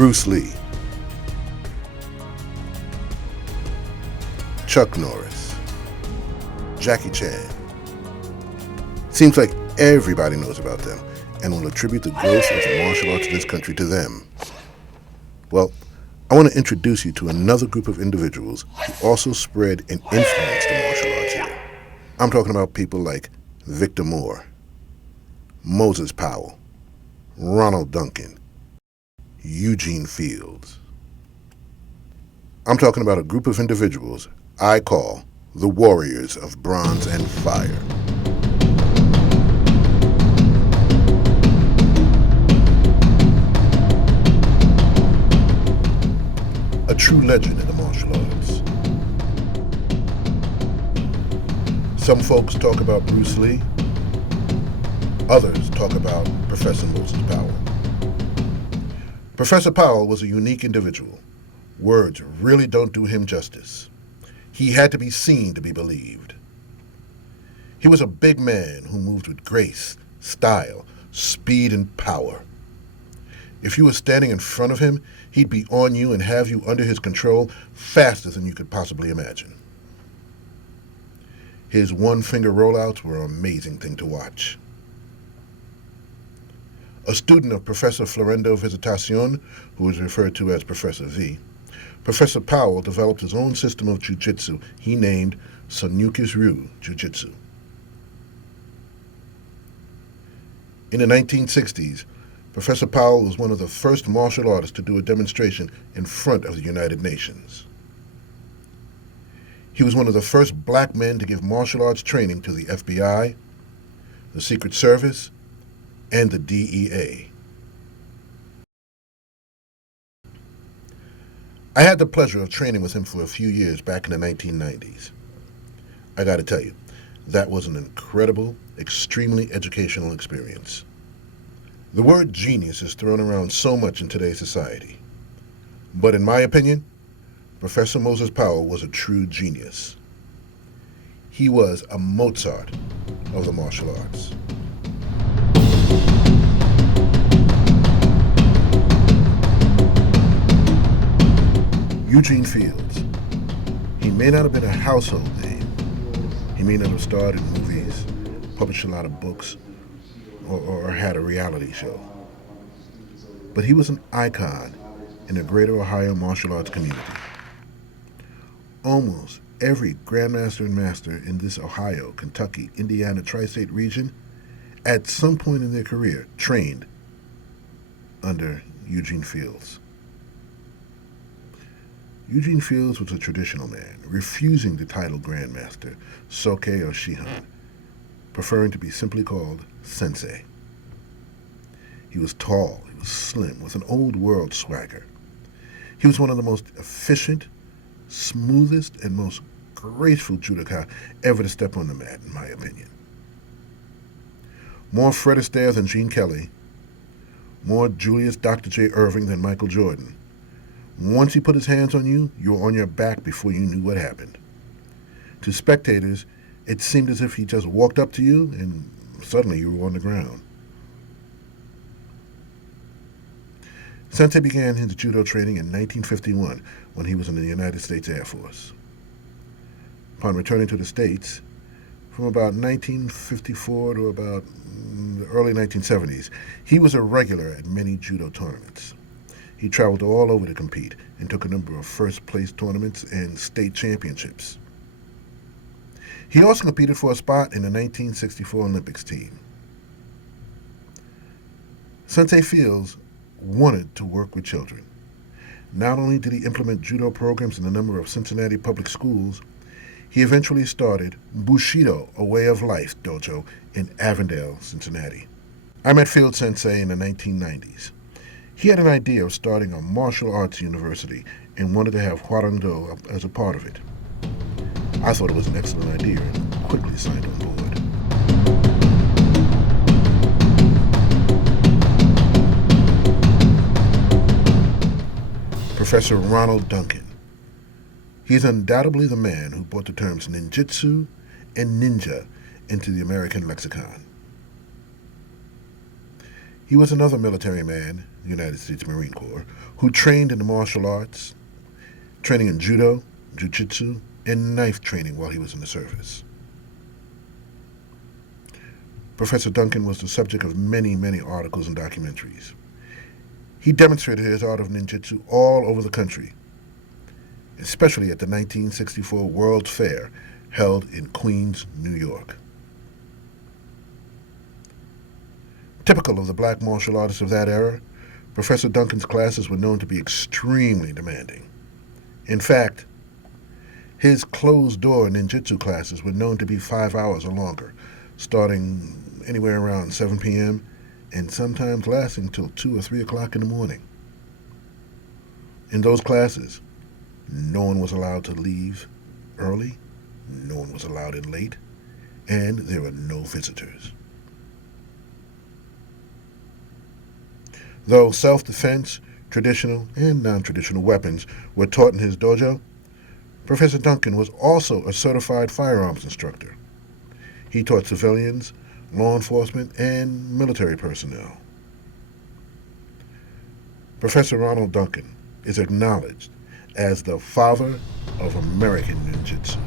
Bruce Lee, Chuck Norris, Jackie Chan. Seems like everybody knows about them and will attribute the growth of the martial arts in this country to them. Well, I want to introduce you to another group of individuals who also spread and influenced the martial arts here. I'm talking about people like Victor Moore, Moses Powell, Ronald Duncan, Eugene Fields. I'm talking about a group of individuals I call the Warriors of Bronze and Fire. A true legend in the martial arts. Some folks talk about Bruce Lee. Others talk about Professor Moses Powell. Professor Powell was a unique individual. Words really don't do him justice. He had to be seen to be believed. He was a big man who moved with grace, style, speed, and power. If you were standing in front of him, he'd be on you and have you under his control faster than you could possibly imagine. His one-finger rollouts were an amazing thing to watch. A student of Professor Florendo Visitacion, who is referred to as Professor V, Professor Powell developed his own system of Ju-Jitsu he named Sonyukis-ryu Ju-Jitsu. In the 1960s, Professor Powell was one of the first martial artists to do a demonstration in front of the United Nations. He was one of the first black men to give martial arts training to the FBI, the Secret Service, and the DEA. I had the pleasure of training with him for a few years back in the 1990s. I gotta tell you, that was an incredible, extremely educational experience. The word genius is thrown around so much in today's society. But in my opinion, Professor Moses Powell was a true genius. He was a Mozart of the martial arts. Eugene Fields. He may not have been a household name. He may not have starred in movies, published a lot of books, or had a reality show. But he was an icon in the greater Ohio martial arts community. Almost every grandmaster and master in this Ohio, Kentucky, Indiana tri-state region at some point in their career trained under Eugene Fields. Eugene Fields was a traditional man, refusing the title Grandmaster, Soke or Shihan, preferring to be simply called Sensei. He was tall, he was slim, with an old world swagger. He was one of the most efficient, smoothest, and most graceful judoka ever to step on the mat, in my opinion. More Fred Astaire than Gene Kelly, more Julius Dr. J. Irving than Michael Jordan. Once he put his hands on you, you were on your back before you knew what happened. To spectators, it seemed as if he just walked up to you and suddenly you were on the ground. Sensei began his judo training in 1951 when he was in the United States Air Force. Upon returning to the States, from about 1954 to about the early 1970s, he was a regular at many judo tournaments. He traveled all over to compete and took a number of first-place tournaments and state championships. He also competed for a spot in the 1964 Olympics team. Sensei Fields wanted to work with children. Not only did he implement judo programs in a number of Cincinnati public schools, he eventually started Bushido, a way of life dojo in Avondale, Cincinnati. I met Fields Sensei in the 1990s. He had an idea of starting a martial arts university and wanted to have Hwarang-do as a part of it. I thought it was an excellent idea and quickly signed on board. Professor Ronald Duncan. He's undoubtedly the man who brought the terms ninjutsu and ninja into the American lexicon. He was another military man, United States Marine Corps, who trained in the martial arts, training in judo, Ju-Jitsu, and knife training while he was in the service. Professor Duncan was the subject of many, many articles and documentaries. He demonstrated his art of ninjutsu all over the country, especially at the 1964 World's Fair held in Queens, New York. Typical of the black martial artists of that era, Professor Duncan's classes were known to be extremely demanding. In fact, his closed-door ninjutsu classes were known to be 5 hours or longer, starting anywhere around 7 p.m. and sometimes lasting till 2 or 3 o'clock in the morning. In those classes, no one was allowed to leave early, no one was allowed in late, and there were no visitors. Though self-defense, traditional and non-traditional weapons were taught in his dojo, Professor Duncan was also a certified firearms instructor. He taught civilians, law enforcement, and military personnel. Professor Ronald Duncan is acknowledged as the father of American ninjutsu.